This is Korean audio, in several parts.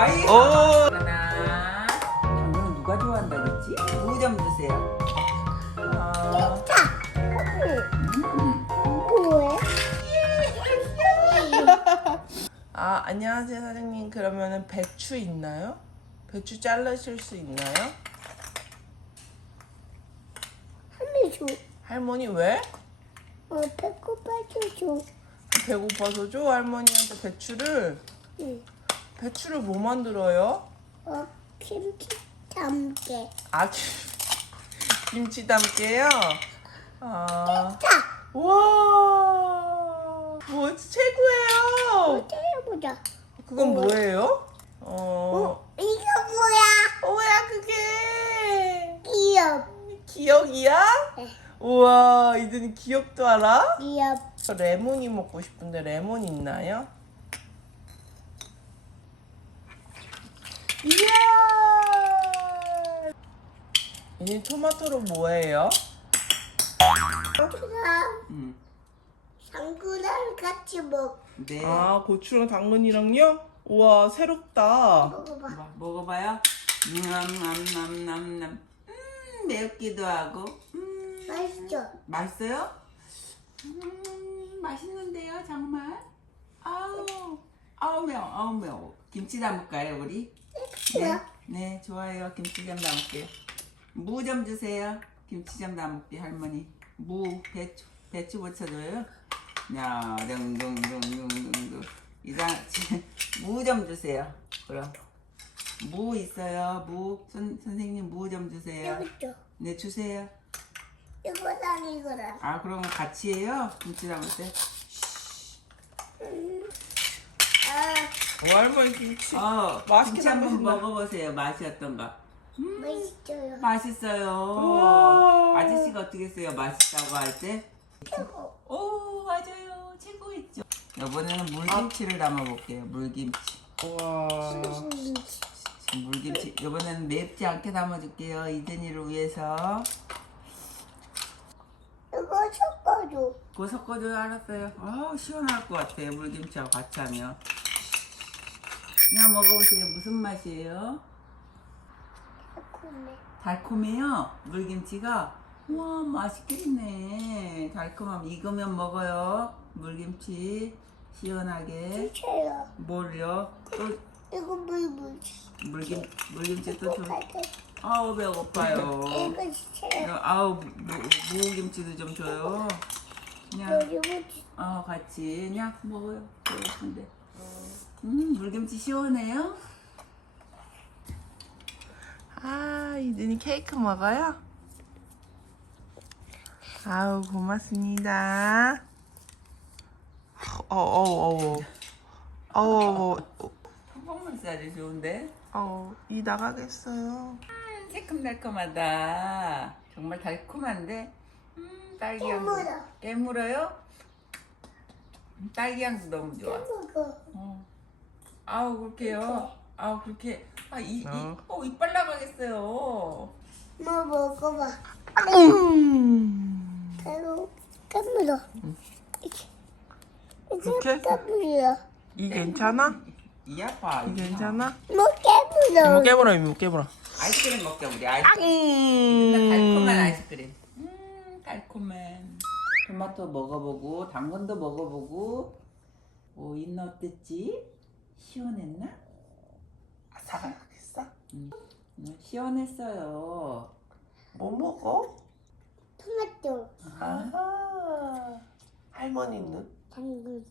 아이. 오. 하나. 당근은 누가 좋아한다 그랬지? 무좀 주세요. 어, 뭐해? 아 안녕하세요 사장님. 그러면은 배추 있나요? 배추 자르실 수 있나요? 할머니 왜? 어, 배고파서 줘. 배고파서 줘 할머니한테 배추를. 응. 배추를 뭐 만들어요? 어, 김치 담게. 아 김- 김치 담게요. 아. 자, 와. 뭐 최고예요. 때려보자. 그건 뭐예요? 어. 어, 이거 뭐야? 뭐야 그게? 기업. 기억이야? 네. 우와 이든이 기억도 알아? 기업. 저 레몬이 먹고 싶은데 레몬 있나요? 이야 이니 토마토로 뭐예요? 그럼 음. 같이 먹. 네. 아 고추랑 당근이랑요? 우와 새롭다 먹어봐. 뭐, 먹어봐요. 남남남남남. 음, 매웠기도 하고. 음, 맛있죠? 맛있어요? 음, 맛있는데요, 정말. 아우, 아우 매워, 아우 매워. 김치 담을까요, 우리? 네? 네, 좋아요. 김치 좀 담을게요. 무 좀 주세요. 김치 좀 담을게, 할머니. 무, 배추, 배추 붙여줘요. 야, 둥둥둥둥둥둥. 이장, 무좀 주세요. 그럼. 무 있어요, 무. 선, 선생님 무 좀 주세요. 여기 있죠? 네, 주세요. 이거랑 이거랑. 아, 그럼 같이 해요? 김치 담을 때? 아, 와 할머니 김치 어, 맛있게 김치 한번 담그신다. 먹어보세요. 맛이 어떤가? 맛있어요. 맛있어요. 우와. 아저씨가 어떻게 했어요? 맛있다고 할 때? 최고. 오, 맞아요. 최고 있죠. 이번에는 물김치를 담아볼게요. 물김치. 우와 김치. 물김치. 이번에는 맵지 않게 담아줄게요. 이든이를 위해서. 이거 섞어줘. 그거 섞어줘요. 알았어요. 아 시원할 것 같아요. 물김치하고 같이 하면. 그냥 먹어보세요. 무슨 맛이에요? 달콤해. 달콤해요. 물김치가. 와 맛있겠네. 달콤함 익으면 먹어요. 물김치 시원하게. 주세요. 뭘요? 또 이거 물물. 물김 물김치 또 좀. 아우 배고파요. 이거 주세요. 아우 무, 무김치도 좀 줘요. 그냥 이거 주세요. 어 같이 그냥 먹어요. 배고픈데. 음 물김치 시원해요? 아 이든이 케이크 먹어요? 아우 고맙습니다 어어어어 어어 펑펑물살이 좋은데. 어, 이 나가겠어요 음, 새콤달콤하다. 정말 달콤한데. 음 딸기향. 깨물어. 깨물어요? 음, 딸기향도 너무 좋아. 먹어. 어. 아우 그렇게요. 아우 그렇게 아이 어. 어, 이빨 나가겠어요. 뭐 먹어봐. 음. 바로 깨물어. 이렇게. 깨물어. 이 괜찮아? 이 아파. 이 괜찮아? 뭐 깨물어. 깨물어 이모 깨물어 아이스크림 먹자 우리 아이스크림. 달콤한 음. 아이스크림. 음 달콤한. 토마토 먹어보고 당근도 먹어보고. 오 인나 어땠지? 시원했나? 아삭하겠어? 음, 시원했어요. 뭐 먹어? 토마토. 아하 할머니는? 당근.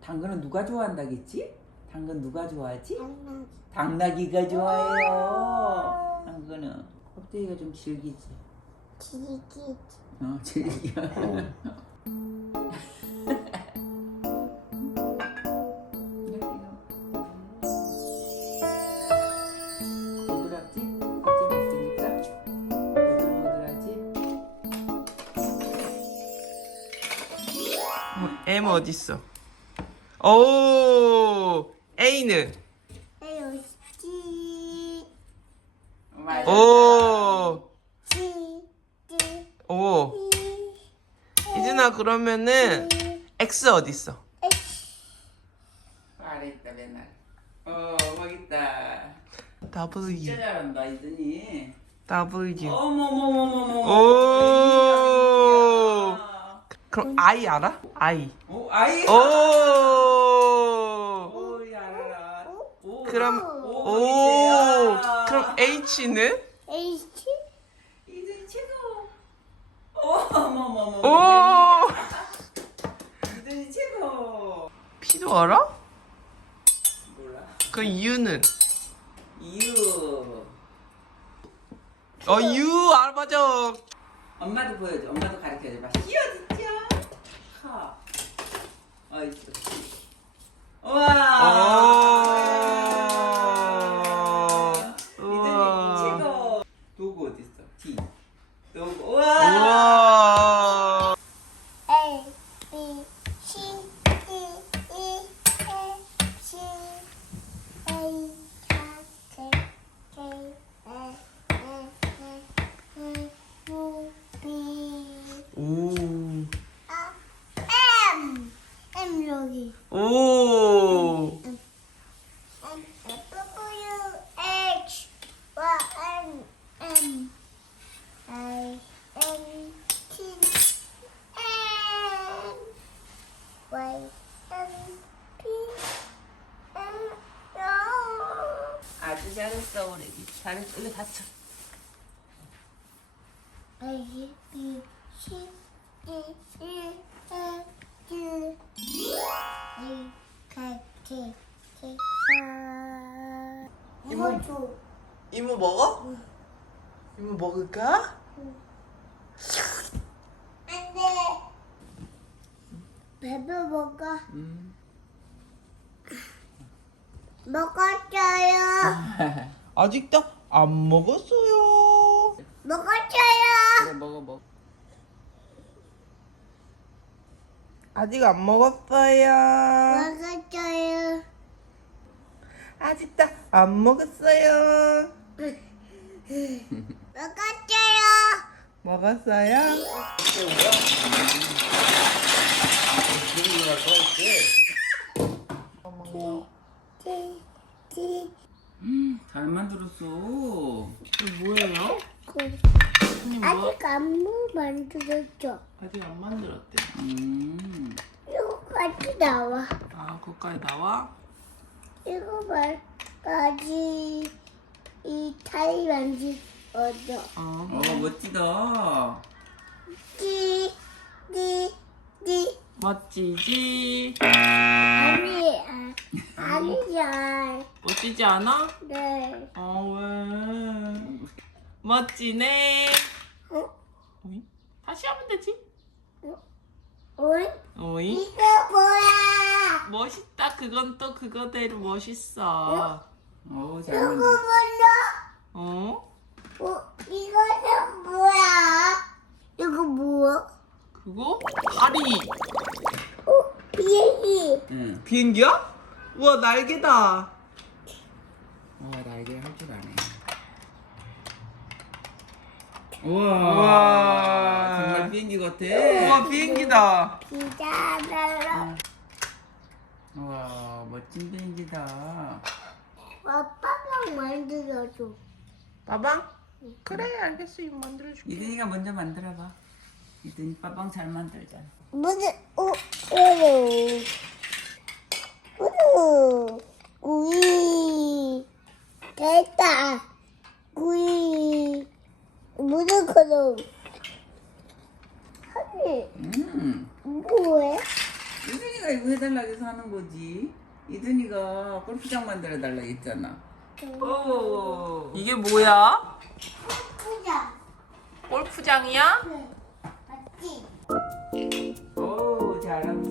당근은 누가 좋아한다겠지? 당근 누가 좋아하지? 당근. 당나귀가 좋아해요. 당근은 껍데기가 좀 질기지. 기기. 어. 보 M 어딨어? 오 A는? 맞아. 오. 이준아 그러면은 X 어딨어? 말했다 맨날. 어, 거기 있다. 진짜 W 잘한다, 이든이. W 어머머머머머. 오. 아. 그럼 I 알아? I 오, 아이. 오 오, 알아라. 오, 그럼 오, 오 이제야. 그럼 H는 H 이든이 최고. 어머머머머. 오 이든이 최고. P도 알아? 몰라. 그 U는 이유. 어 U 알아 맞아 엄마도 보여줘. 엄마도 가르쳐줘. 봐. 히어딨죠? 하. 어이, 좋지. 우와. 우와. 이든이 최고. 도구 어딨어? D. 도구. 우와. 우와 A B C D E F G A K K L M N O P 오 M M 여기 오. M W H Y N M I N T N Y N P N O 아주 잘했어, 우리 잘했어. 이거 다쳐. 이거 줘 이모 먹어? 이모 먹을까? 안돼 배불 먹어 음. 먹었어요 아직도 안 먹었어요. 먹었어요 그래, 먹어, 먹어. 아직 안 먹었어요. 먹었어요 아직도 안 먹었어요. 먹었어요 먹었어요? 티, 티, 잘 만들었어. 뭐예요? 그, 아직 안무 만들었죠 아직 안 만들었대. 음. 이거 같이 나와 아, 거기까지 나와? 이거 말까지 이 타이 만들어줘 어. 어, 멋지다. 띠, 띠, 띠 멋지지? 아니, 아, 아니야 멋지지 않아? 네 어, 왜? 멋지네. 어? 오이? 다시 하면 되지? 어이? 오이? 이거 뭐야 멋있다. 그건 또 그거대로 멋있어. 어, 잘 이거. 뭐야 어? 어, 이거는 뭐야? 이거 뭐야? 그거? 다리. 어, 비행기. 응. 비행기야? 우와, 날개다. 어, 날개 할 줄 아네. 우와. 우와. 정말 비행기 같아. 우와, 비행기다. 기다려라. 우와, 멋진 비행기다. 아빠가 만들어줘. 빠방? 그래, 알겠어. 이거 만들어줄게. 이든이가 먼저 만들어봐. 이든이 빠방 잘 만들잖아. 무슨, 오, 우루. 우루. 구이. 됐다. 구이. 무슨 거로. 하니, 음. 뭐해? 이든이가 이거 해달라고 해서 하는 거지. 이든이가 골프장 만들어 달라고 했잖아. 오. 이게 뭐야? 보자. 골프장이야? 맞지? 오, 잘하고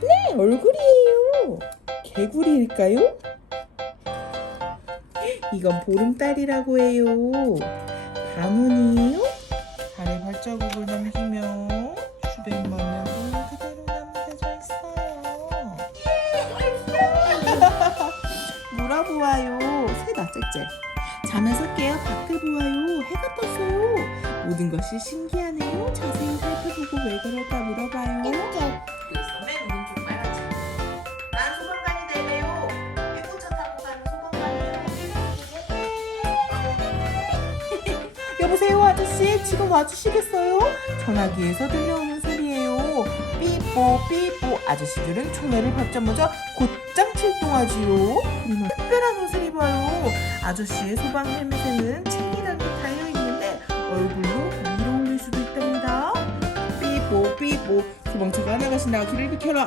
네, 얼굴이에요. 개구리일까요? 이건 보름달이라고 해요. 바문이에요? 발에 발자국을 남기면 수백 만 년도 그대로 남겨져 있어요. 물어보아요. 새다 짹짹. 자면서 깨어 밖을 보아요. 해가 떴어요. 모든 것이 신기하네요. 자세히 살펴보고 왜 그럴까 물어봐요. 이렇게. 그래서 맨 오른쪽 빨간색. 난 소방관이 되래요. 예쁜 차 타고 가는 소방관이에요. 여보세요 아저씨 지금 와주시겠어요? 전화기에서 들려오는 소리예요. 삐뽀 삐뽀 아저씨들은 총알을 받자마자 곧장 출동하지요. 우리는 특별한 옷을 입어요. 아저씨의 소방 헬멧에는 책이라도 달려 있는데 얼굴로 위로 올릴 수도 있답니다. 삐뽀 삐뽀 소방차가 나가신다 길을 비켜라